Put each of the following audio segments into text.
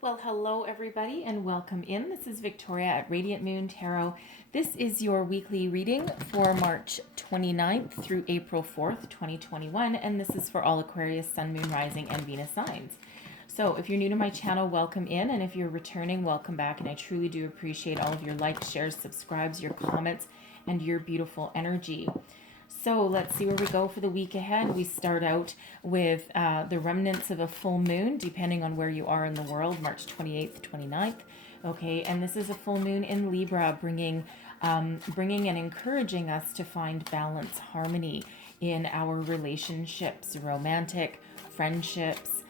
Well, hello everybody and welcome in. This is Victoria at Radiant Moon Tarot. This is your weekly reading for March 29th through April 4th, 2021, and this is for all Aquarius, Sun, Moon, Rising, and Venus signs. So if you're new to my channel, welcome in, and if you're returning, welcome back, and I truly do appreciate all of your likes, shares, subscribes, your comments, and your beautiful energy. So let's see where we go for the week ahead. We start out with the remnants of a full moon, depending on where you are in the world, March 28th, 29th. Okay, and this is a full moon in Libra, bringing and encouraging us to find balance, harmony in our relationships, romantic, friendships,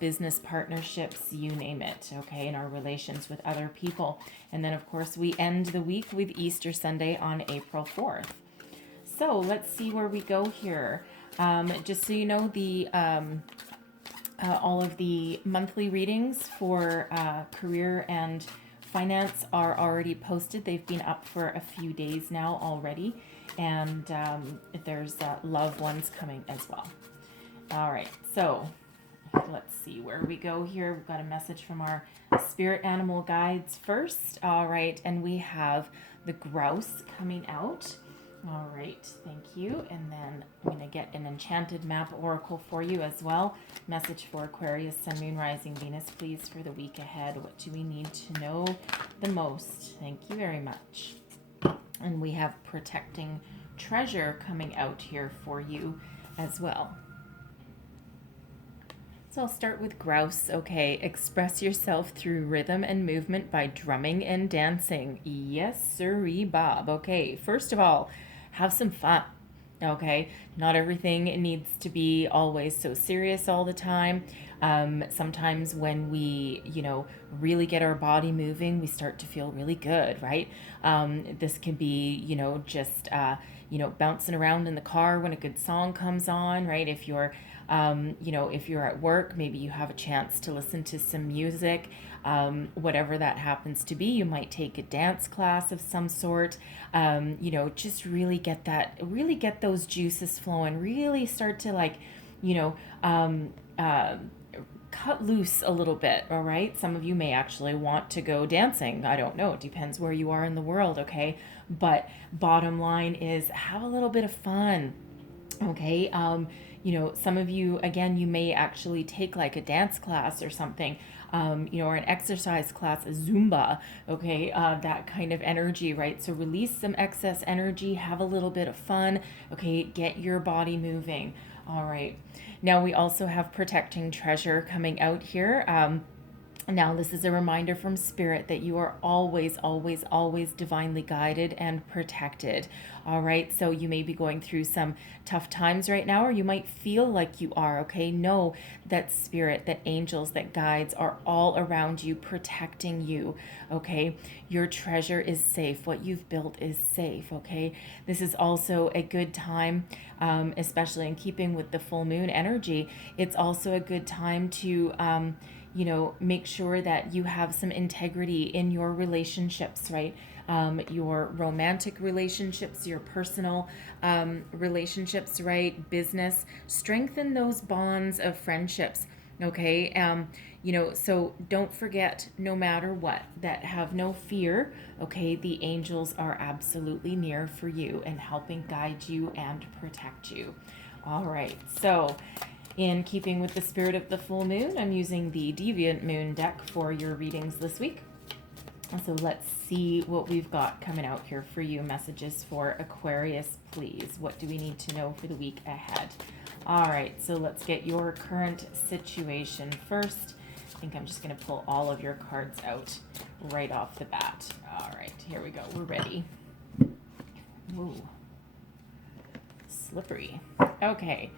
business partnerships, you name it, okay, in our relations with other people. And then, of course, we end the week with Easter Sunday on April 4th. So let's see where we go here. Just so you know, the all of the monthly readings for career and finance are already posted. They've been up for a few days now already, and there's loved ones coming as well. All right, so let's see where we go here. We've got a message from our spirit animal guides first. All right, and we have the grouse coming out. All right, thank you. And then I'm going to get an enchanted map oracle for you as well. Message for Aquarius, Sun, Moon, Rising, Venus, please, for the week ahead. What do we need to know the most? Thank you very much. And we have protecting treasure coming out here for you as well. So I'll start with grouse. Okay, express yourself through rhythm and movement by drumming and dancing. Yes, sirree, Bob. Okay, first of all, have some fun. Okay, not everything needs to be always so serious all the time. Sometimes when we, really get our body moving, we start to feel really good, right? This can be, just, bouncing around in the car when a good song comes on, right? If you're if you're at work, maybe you have a chance to listen to some music, whatever that happens to be. You might take a dance class of some sort, just really get those juices flowing, really start to cut loose a little bit, all right? Some of you may actually want to go dancing. I don't know. It depends where you are in the world, okay? But bottom line is have a little bit of fun, okay? Some of you, again, you may actually take like a dance class or something, or an exercise class, a Zumba, okay? That kind of energy, right? So release some excess energy, have a little bit of fun, okay? Get your body moving. All right. Now we also have protecting treasure coming out here. Now, this is a reminder from Spirit that you are always, always, always divinely guided and protected. All right, so you may be going through some tough times right now, or you might feel like you are, okay? Know that Spirit, that angels, that guides are all around you, protecting you, okay? Your treasure is safe. What you've built is safe, okay? This is also a good time, especially in keeping with the full moon energy. It's also a good time to make sure that you have some integrity in your relationships, right? Your romantic relationships, your personal relationships, right? Business, strengthen those bonds of friendships, okay? So don't forget, no matter what, that have no fear, okay? The angels are absolutely near for you and helping guide you and protect you. All right, so in keeping with the spirit of the full moon, I'm using the Deviant Moon deck for your readings this week. So let's see what we've got coming out here for you. Messages for Aquarius, please. What do we need to know for the week ahead? All right, so let's get your current situation first. I think I'm just going to pull all of your cards out right off the bat. All right, here we go. We're ready. Ooh. Slippery. Okay,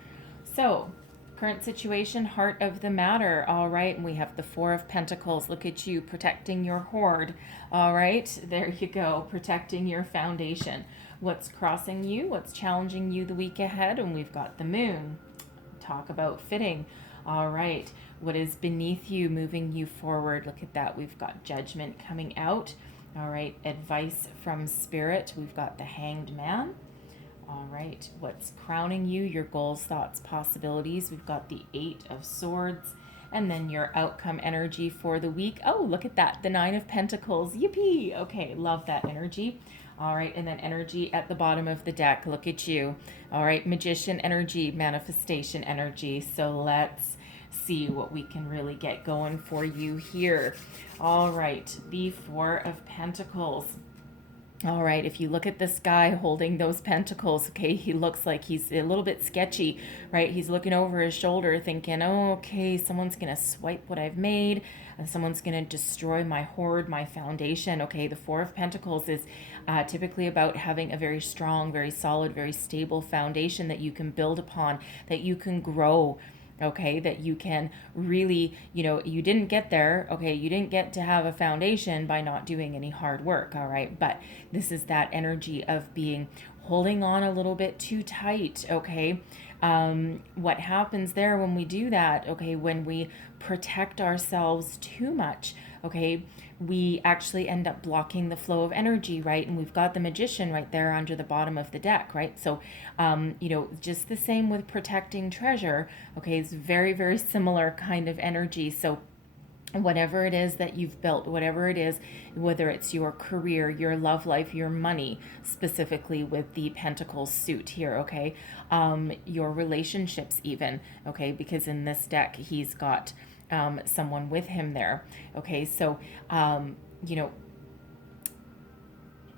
so current situation, heart of the matter. All right, and we have the Four of Pentacles. Look at you protecting your hoard. All right, there you go, protecting your foundation. What's crossing you? What's challenging you the week ahead? And we've got the moon. Talk about fitting. All right, what is beneath you, moving you forward? Look at that. We've got judgment coming out. All right, advice from Spirit. We've got the Hanged Man. All right, what's crowning you, your goals, thoughts, possibilities? We've got the Eight of Swords And then your outcome energy for the week. Oh, look at that. The Nine of Pentacles. Yippee. Okay, love that energy. All right, and then energy at the bottom of the deck. Look at you. All right, Magician energy, manifestation energy. So let's see what we can really get going for you here. All right, the Four of Pentacles. All right, if you look at this guy holding those pentacles, okay, he looks like he's a little bit sketchy, right? He's looking over his shoulder thinking, oh, okay, someone's going to swipe what I've made, and someone's going to destroy my hoard, my foundation. Okay, the Four of Pentacles is typically about having a very strong, very solid, very stable foundation that you can build upon, that you can grow. Okay, that you can really, you didn't get there. Okay, you didn't get to have a foundation by not doing any hard work. All right, but this is that energy of being holding on a little bit too tight. Okay, what happens there when we do that? Okay, when we protect ourselves too much, okay, we actually end up blocking the flow of energy, right? And we've got the Magician right there under the bottom of the deck, right? So, just the same with protecting treasure, okay, it's very, very similar kind of energy. So whatever it is that you've built, whatever it is, whether it's your career, your love life, your money, specifically with the Pentacles suit here, okay, your relationships even, okay, because in this deck, he's got someone with him there, okay, so,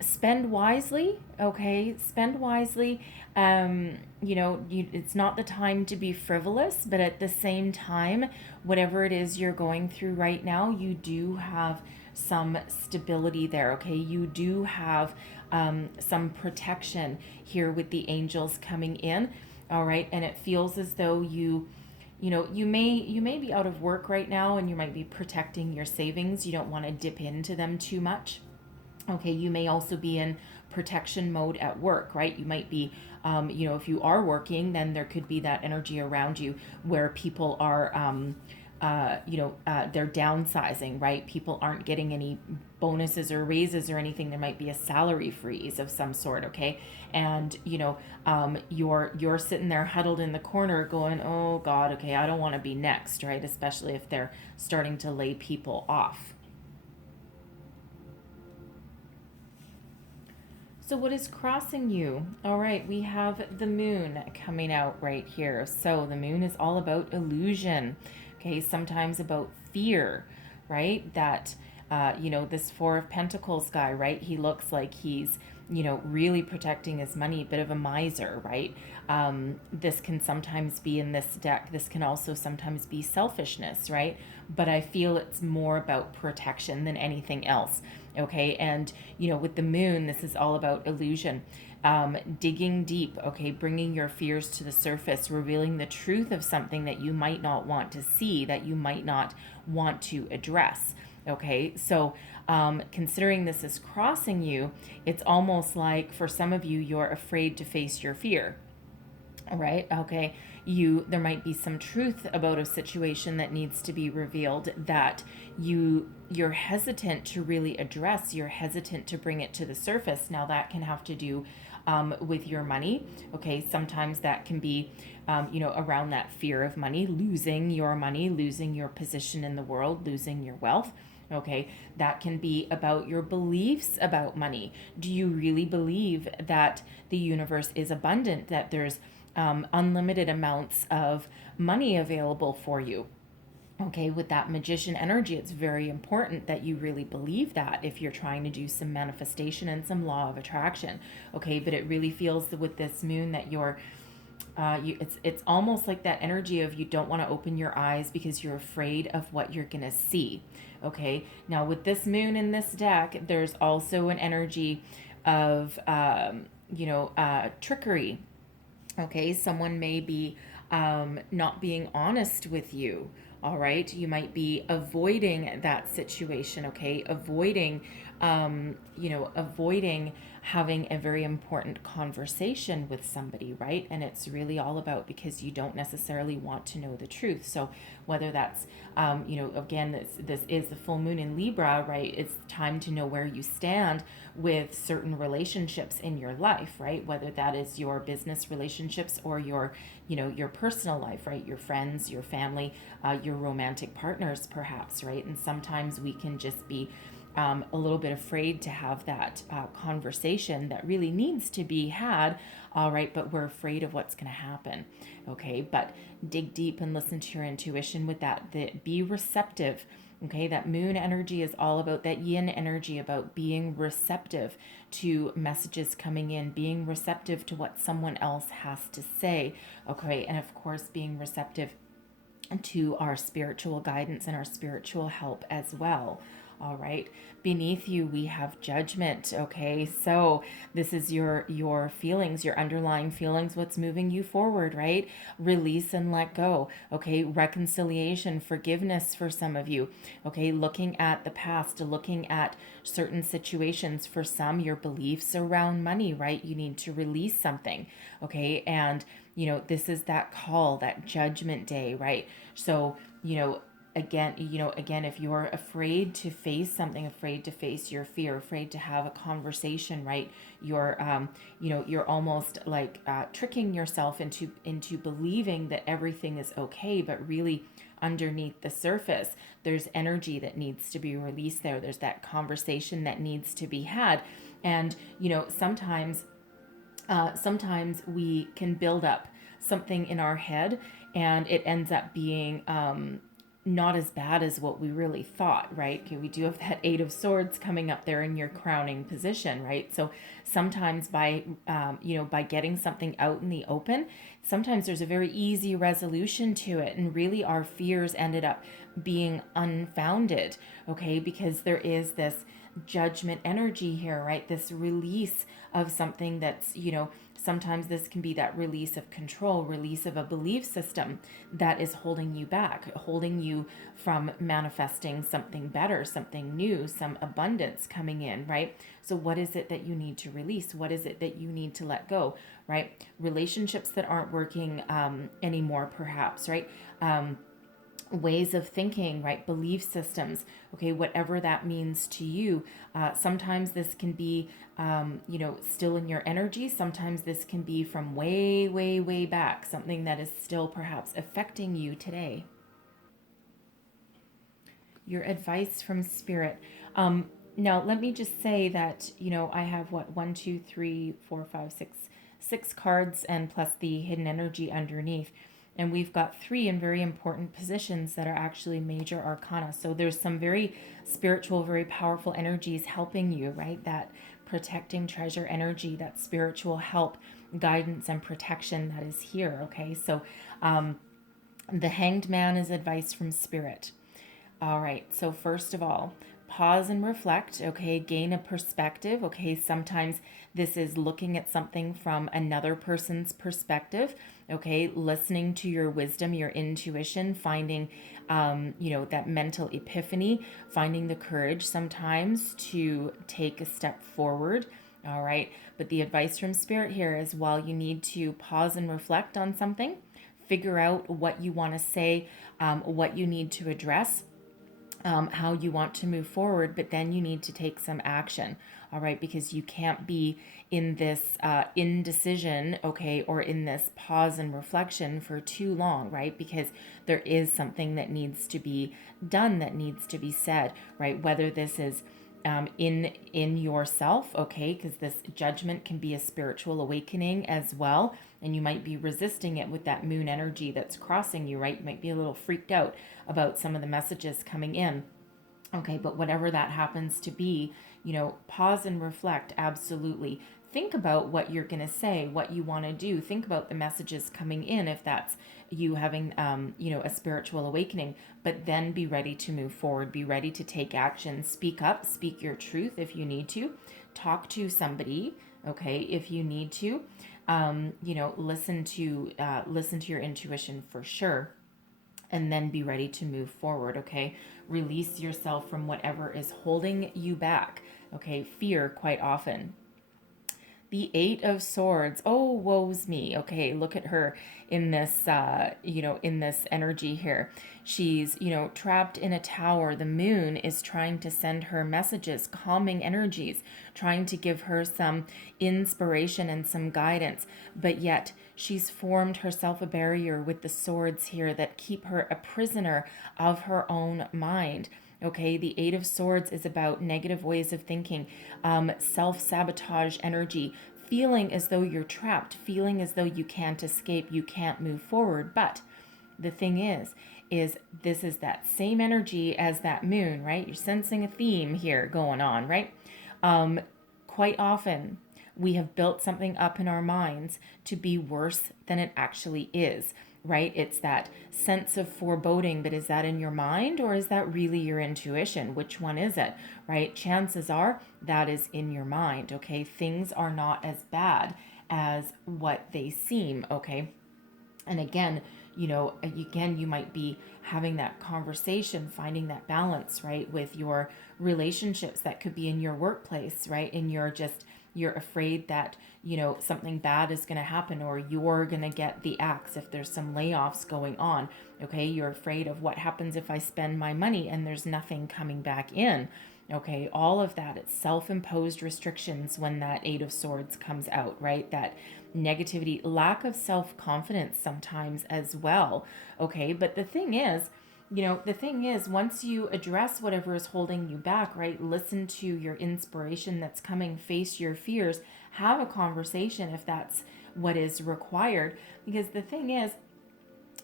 spend wisely, okay, spend wisely. It's not the time to be frivolous, but at the same time, whatever it is you're going through right now, you do have some stability there, okay? You do have some protection here with the angels coming in, all right? And it feels as though you may be out of work right now, and you might be protecting your savings. You don't want to dip into them too much. Okay, you may also be in protection mode at work, right? You might be, if you are working, then there could be that energy around you where people are, they're downsizing, right? People aren't getting any bonuses or raises or anything. There might be a salary freeze of some sort, okay? And, you're sitting there huddled in the corner going, oh God, okay, I don't want to be next, right? Especially if they're starting to lay people off. So what is crossing you? All right, we have the moon coming out right here. So the moon is all about illusion, okay? Sometimes about fear, right? That, this Four of Pentacles guy, right? He looks like he's, really protecting his money, a bit of a miser, right? This can sometimes be in this deck. This can also sometimes be selfishness, right? But I feel it's more about protection than anything else. Okay, and with the moon, this is all about illusion, digging deep, okay, bringing your fears to the surface, revealing the truth of something that you might not want to see, that you might not want to address. Okay, so considering this is crossing you, it's almost like for some of you, you're afraid to face your fear. All right, okay, there might be some truth about a situation that needs to be revealed that you're hesitant to really address. You're hesitant to bring it to the surface. Now that can have to do with your money. Okay, sometimes that can be around that fear of money, losing your position in the world, losing your wealth. Okay, that can be about your beliefs about money. Do you really believe that the universe is abundant, that there's unlimited amounts of money available for you? Okay, with that Magician energy, it's very important that you really believe that if you're trying to do some manifestation and some law of attraction. Okay, but it really feels with this moon that it's almost like that energy of you don't want to open your eyes because you're afraid of what you're gonna see. Okay, now with this moon in this deck, there's also an energy of trickery. Okay, someone may be not being honest with you. All right, you might be avoiding that situation, okay? Avoiding avoiding having a very important conversation with somebody, right? And it's really all about because you don't necessarily want to know the truth. So whether that's, again, this is the full moon in Libra, right? It's time to know where you stand with certain relationships in your life, right? Whether that is your business relationships or your personal life, right? Your friends, your family, your romantic partners, perhaps, right? And sometimes we can just be a little bit afraid to have that conversation that really needs to be had, all right, but we're afraid of what's going to happen, okay? But dig deep and listen to your intuition with that. Be receptive, okay? That moon energy is all about that yin energy, about being receptive to messages coming in, being receptive to what someone else has to say, okay? And of course, being receptive to our spiritual guidance and our spiritual help as well. All right. Beneath you, we have judgment. Okay. So this is your feelings, your underlying feelings, what's moving you forward, right? Release and let go. Okay. Reconciliation, forgiveness for some of you. Okay. Looking at the past, looking at certain situations. For some, your beliefs around money, right? You need to release something. Okay. And this is that call, that judgment day, right? So, again, if you're afraid to face something, afraid to face your fear, afraid to have a conversation, right? You're almost like tricking yourself into believing that everything is okay, but really underneath the surface, there's energy that needs to be released there. There's that conversation that needs to be had. And, sometimes we can build up something in our head and it ends up being not as bad as what we really thought, right? Okay, we do have that Eight of Swords coming up there in your crowning position, right? So sometimes by getting something out in the open, sometimes there's a very easy resolution to it, and really our fears ended up being unfounded, okay? Because there is this judgment energy here, right? This release of something that's, sometimes this can be that release of control, release of a belief system that is holding you back, holding you from manifesting something better, something new, some abundance coming in, right? So what is it that you need to release? What is it that you need to let go, right? Relationships that aren't working anymore, perhaps, right? Ways of thinking, right? Belief systems, okay, whatever that means to you. Sometimes this can be, still in your energy. Sometimes this can be from way, way, way back, something that is still perhaps affecting you today. Your advice from spirit. Now, let me just say that, I have one, two, three, four, five, six cards and plus the hidden energy underneath. And we've got three in very important positions that are actually major arcana. So there's some very spiritual, very powerful energies helping you, right? That protecting treasure energy, that spiritual help, guidance, and protection that is here, okay? So the Hanged Man is advice from spirit. All right, so first of all, pause and reflect, okay? Gain a perspective, okay? Sometimes this is looking at something from another person's perspective, okay? Listening to your wisdom, your intuition, finding, that mental epiphany, finding the courage sometimes to take a step forward, all right? But the advice from spirit here is while you need to pause and reflect on something, figure out what you want to say, what you need to address, how you want to move forward, but then you need to take some action, all right? Because you can't be in this indecision, okay, or in this pause and reflection for too long, right? Because there is something that needs to be done, that needs to be said, right? Whether this is in yourself, okay, because this judgment can be a spiritual awakening as well, and you might be resisting it with that moon energy that's crossing you, right? You might be a little freaked out about some of the messages coming in. Okay, but whatever that happens to be, pause and reflect. Absolutely. Think about what you're going to say, what you want to do. Think about the messages coming in if that's you having, a spiritual awakening, but then be ready to move forward. Be ready to take action. Speak up, speak your truth if you need to. Talk to somebody, okay, if you need to. Listen to your intuition for sure. and then be ready to move forward, okay? Release yourself from whatever is holding you back, okay? Fear quite often. The Eight of Swords. Oh, woe's me. Okay, look at her in this, in this energy here. She's, trapped in a tower. The moon is trying to send her messages, calming energies, trying to give her some inspiration and some guidance. But yet, she's formed herself a barrier with the swords here that keep her a prisoner of her own mind. Okay, the Eight of Swords is about negative ways of thinking, self-sabotage energy, feeling as though you're trapped, feeling as though you can't escape, you can't move forward. But the thing is this is that same energy as that moon, right? You're sensing a theme here going on, right? Quite often we have built something up in our minds to be worse than it actually is, right? It's that sense of foreboding, but is that in your mind or is that really your intuition? Which one is it, right? Chances are that is in your mind, okay? Things are not as bad as what they seem, okay? And again, you might be having that conversation, finding that balance, right, with your relationships. That could be in your workplace, right? And you're afraid that, something bad is going to happen, or you're going to get the axe if there's some layoffs going on. Okay. You're afraid of what happens if I spend my money and there's nothing coming back in. Okay, all of that, it's self-imposed restrictions when that Eight of Swords comes out, right? That negativity, lack of self-confidence sometimes as well. Okay, but the thing is, once you address whatever is holding you back, right? Listen to your inspiration that's coming, face your fears, have a conversation if that's what is required. Because the thing is,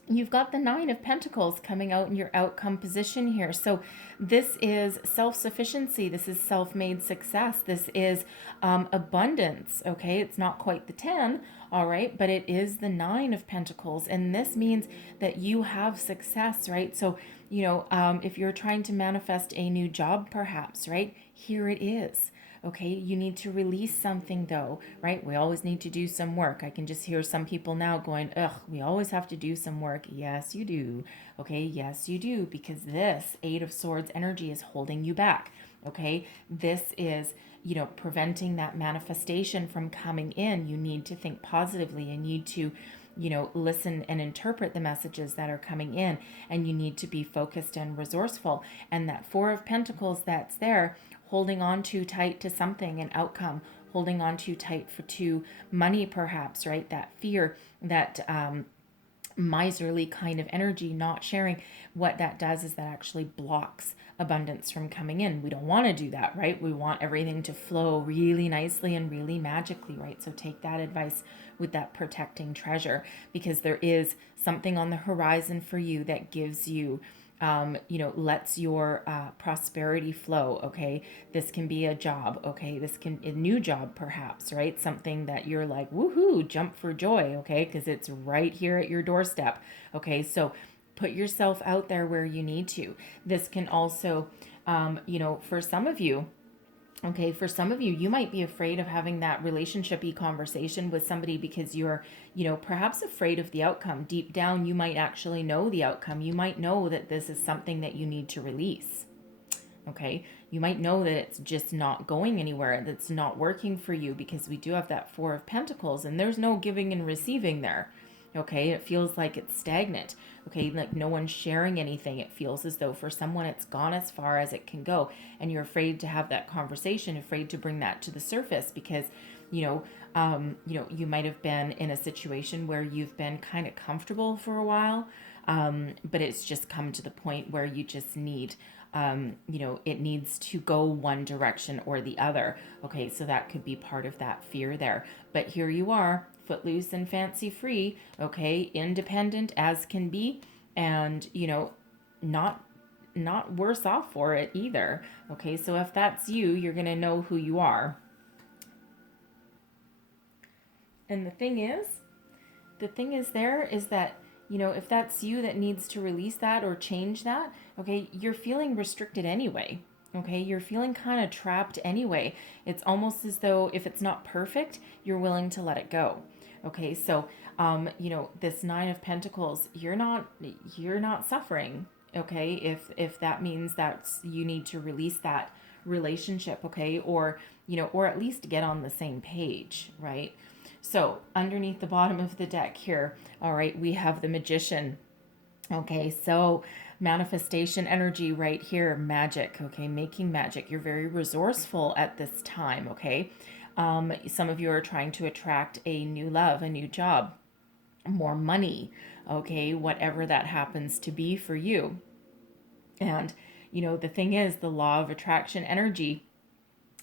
you've got the Nine of Pentacles coming out in your outcome position here. So this is self-sufficiency. This is self-made success. This is abundance. Okay, it's not quite the 10, all right, but it is the Nine of Pentacles. And this means that you have success, right? So, if you're trying to manifest a new job, perhaps, right, here it is. Okay, you need to release something though, right? We always need to do some work. I can just hear some people now going, ugh, we always have to do some work. Yes, you do. Okay, yes, you do, because this Eight of Swords energy is holding you back. Okay, this is, preventing that manifestation from coming in. You need to think positively. You need to, listen and interpret the messages that are coming in, and you need to be focused and resourceful. And that Four of Pentacles that's there, holding on too tight to something, an outcome, holding on too tight to money, perhaps, right? That fear, that miserly kind of energy, not sharing. What that does is that actually blocks abundance from coming in. We don't want to do that, right? We want everything to flow really nicely and really magically, right? So take that advice with that protecting treasure, because there is something on the horizon for you that gives you lets your prosperity flow. Okay, this can be a job. Okay, this can a new job, perhaps, right? Something that you're like, woohoo, jump for joy. Okay, because it's right here at your doorstep. Okay, so put yourself out there where you need to. This can also, for some of you. Okay, for some of you, you might be afraid of having that relationship-y conversation with somebody because you're, perhaps afraid of the outcome. Deep down, you might actually know the outcome. You might know that this is something that you need to release. Okay, you might know that it's just not going anywhere, that's not working for you, because we do have that Four of Pentacles and there's no giving and receiving there. Okay, it feels like it's stagnant. Okay, like no one's sharing anything. It feels as though for someone it's gone as far as it can go, and you're afraid to have that conversation, afraid to bring that to the surface, because you might have been in a situation where you've been kind of comfortable for a while, but it's just come to the point where you just need it needs to go one direction or the other. Okay, so that could be part of that fear there. But here you are, footloose and fancy free, okay, independent as can be, and, not worse off for it either. Okay, so if that's you, you're going to know who you are. And the thing is there is that, if that's you that needs to release that or change that, okay, you're feeling restricted anyway. Okay, you're feeling kind of trapped anyway. It's almost as though if it's not perfect, you're willing to let it go. Okay, so this Nine of Pentacles, you're not suffering. Okay, if that means that you need to release that relationship, okay, or at least get on the same page, right? So underneath the bottom of the deck here, all right, we have the Magician. Okay, so manifestation energy right here, magic, okay, making magic. You're very resourceful at this time, okay? Some of you are trying to attract a new love, a new job, more money, okay, whatever that happens to be for you. And, the thing is, the law of attraction energy,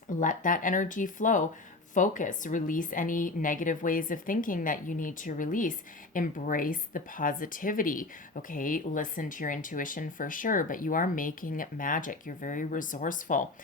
let that energy flow. Focus, release any negative ways of thinking that you need to release. Embrace the positivity. Okay, listen to your intuition for sure, but you are making magic. You're very resourceful.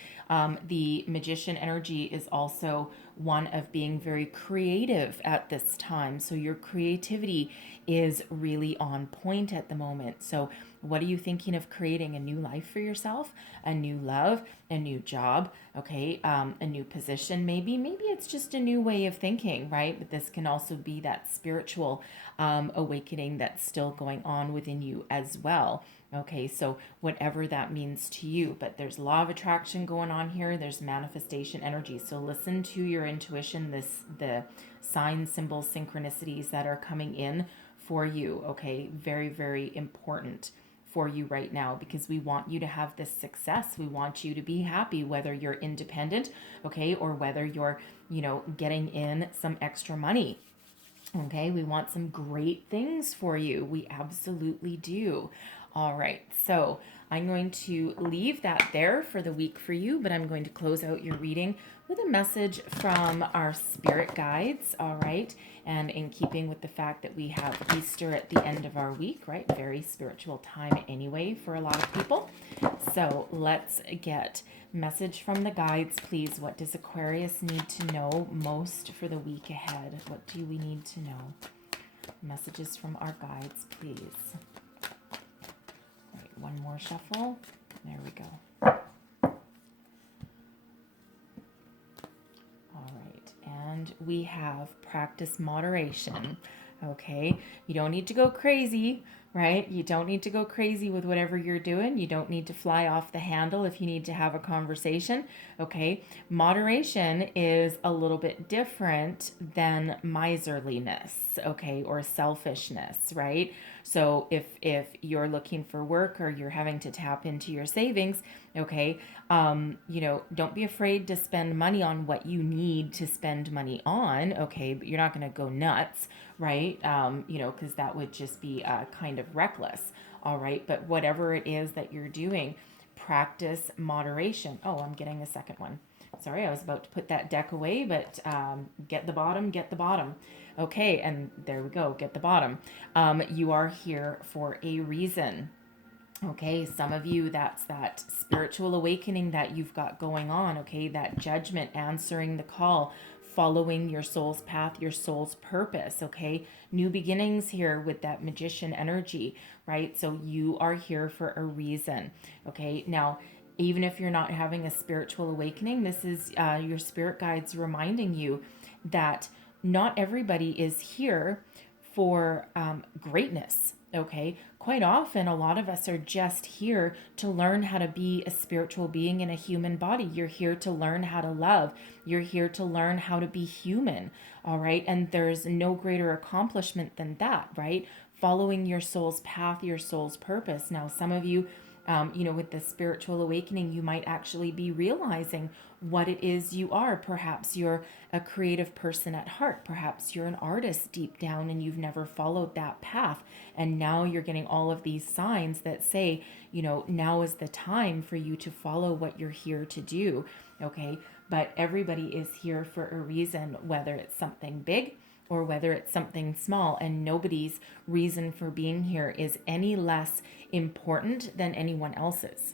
The magician energy is also one of being very creative at this time. So your creativity is really on point at the moment. So what are you thinking of creating? A new life for yourself, a new love, a new job, okay, a new position, maybe it's just a new way of thinking, right? But this can also be that spiritual awakening that's still going on within you as well. Okay, so whatever that means to you, but there's law of attraction going on here. There's manifestation energy. So listen to your intuition, the signs, symbols, synchronicities that are coming in for you. Okay, very, very important for you right now, because we want you to have this success. We want you to be happy, whether you're independent, okay, or whether you're, getting in some extra money. Okay, we want some great things for you. We absolutely do. All right, so I'm going to leave that there for the week for you, but I'm going to close out your reading with a message from our spirit guides, all right? And in keeping with the fact that we have Easter at the end of our week, right? Very spiritual time anyway for a lot of people. So let's get message from the guides, please. What does Aquarius need to know most for the week ahead? What do we need to know? Messages from our guides, please. All right, one more shuffle. There we go. All right, and we have practice moderation. Okay, you don't need to go crazy, right? You don't need to go crazy with whatever you're doing. You don't need to fly off the handle if you need to have a conversation. Okay, moderation is a little bit different than miserliness, okay, or selfishness, right? So if you're looking for work or you're having to tap into your savings, okay, don't be afraid to spend money on what you need to spend money on, okay, but you're not going to go nuts, right? Because that would just be kind of reckless, all right? But whatever it is that you're doing, practice moderation. Oh, I'm getting a second one. Sorry, I was about to put that deck away, but get the bottom, get the bottom. Okay, and there we go, get the bottom. You are here for a reason. Okay, some of you, that's that spiritual awakening that you've got going on, okay? That judgment, answering the call, following your soul's path, your soul's purpose, okay? New beginnings here with that magician energy, right? So you are here for a reason, okay? Now, even if you're not having a spiritual awakening, this is your spirit guides reminding you that not everybody is here for greatness. Okay, quite often a lot of us are just here to learn how to be a spiritual being in a human body. You're here to learn how to love. You're here to learn how to be human. All right, and there's no greater accomplishment than that, right? Following your soul's path, your soul's purpose. Now, some of you, with the spiritual awakening, you might actually be realizing what it is you are. Perhaps you're a creative person at heart. Perhaps you're an artist deep down and you've never followed that path. And now you're getting all of these signs that say, now is the time for you to follow what you're here to do. Okay. But everybody is here for a reason, whether it's something big or whether it's something small, and nobody's reason for being here is any less important than anyone else's.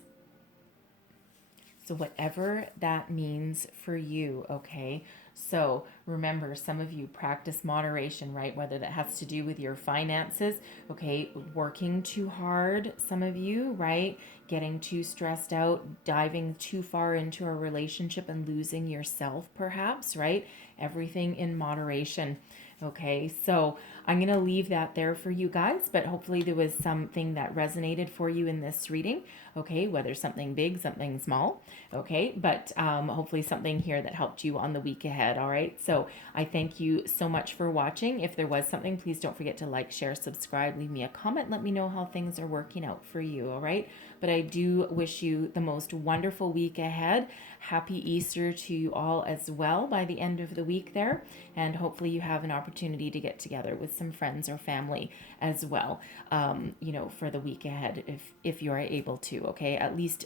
So whatever that means for you, okay? So remember, some of you practice moderation, right? Whether that has to do with your finances, okay? Working too hard, some of you, right? Getting too stressed out, diving too far into a relationship and losing yourself, perhaps, right? Everything in moderation. Okay, so I'm going to leave that there for you guys, but hopefully there was something that resonated for you in this reading. Okay, whether something big, something small. Okay, but hopefully something here that helped you on the week ahead. All right, so I thank you so much for watching. If there was something, please don't forget to like, share, subscribe, leave me a comment, let me know how things are working out for you. All right, but I do wish you the most wonderful week ahead. Happy Easter to you all as well by the end of the week there, and hopefully you have an opportunity to get together with some friends or family as well, for the week ahead if you are able to. Okay, at least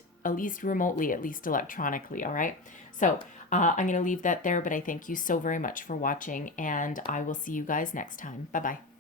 remotely, at least electronically. All right, so I'm going to leave that there, but I thank you so very much for watching, and I will see you guys next time. Bye bye.